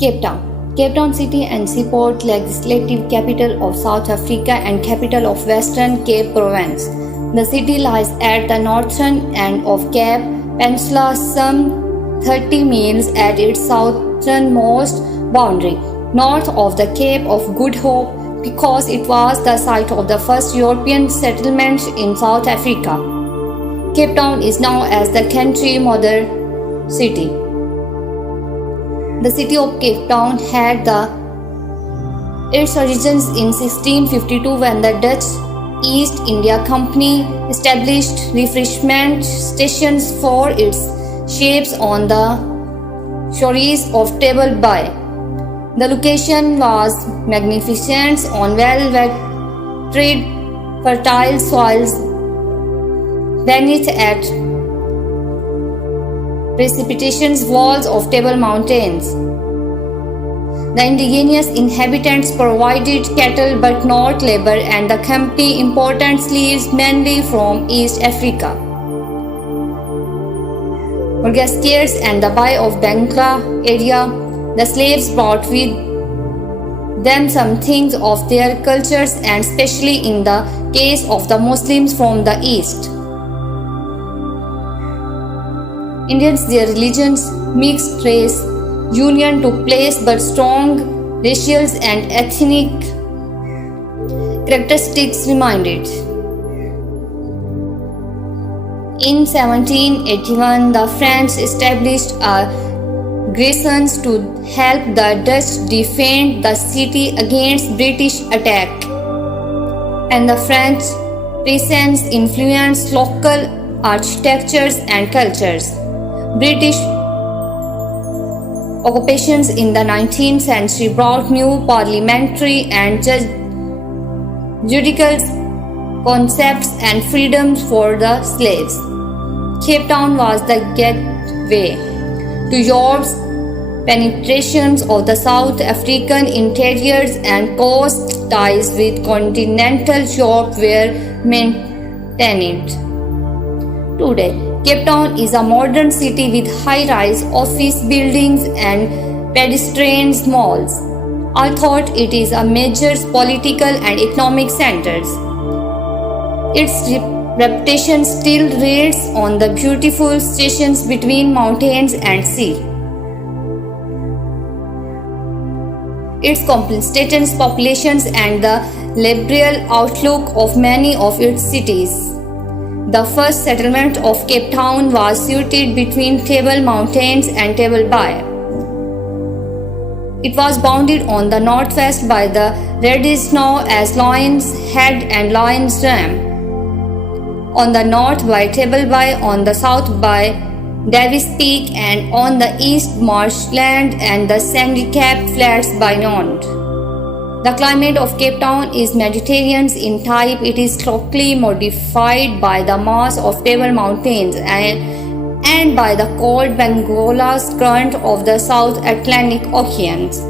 Cape Town. Cape Town city and seaport, legislative capital of South Africa and capital of Western Cape Province. The city lies at the northern end of Cape Peninsula, some 30 miles at its southernmost boundary, north of the Cape of Good Hope, because it was the site of the first European settlement in South Africa. Cape Town is now as the country mother city. The city of Cape Town had its origins in 1652 when the Dutch East India Company established refreshment stations for its ships on the shores of Table Bay. The location was magnificent on well-watered, fertile soils beneath at precipitation walls of Table Mountains. The indigenous inhabitants provided cattle but not labor, and the company imported slaves mainly from East Africa. Madagascar and the Bay of Bengal area, the slaves brought with them some things of their cultures, and especially in the case of the Muslims from the East. Indians, their religions, mixed race union took place, but strong racial and ethnic characteristics remained. In 1781, the French established a garrison to help the Dutch defend the city against British attack, and the French presence influenced local architectures and cultures. British occupations in the 19th century brought new parliamentary and judicial concepts and freedoms for the slaves. Cape Town was the gateway to Europe's penetrations of the South African interiors, and coast ties with continental Europe were maintained. Today, Cape Town is a modern city with high-rise office buildings and pedestrian malls. Although it is a major political and economic center, its reputation still rests on the beautiful stations between mountains and sea. Its complex populations and the liberal outlook of many of its cities. The first settlement of Cape Town was situated between Table Mountains and Table Bay. It was bounded on the northwest by the reddish snow as Lion's Head and Lion's Dam, on the north by Table Bay, on the south by Davis Peak, and on the east marshland and the sandy-capped flats by Nond. The climate of Cape Town is Mediterranean in type. It is locally modified by the mass of Table Mountains and by the cold Bengalas current of the South Atlantic Oceans.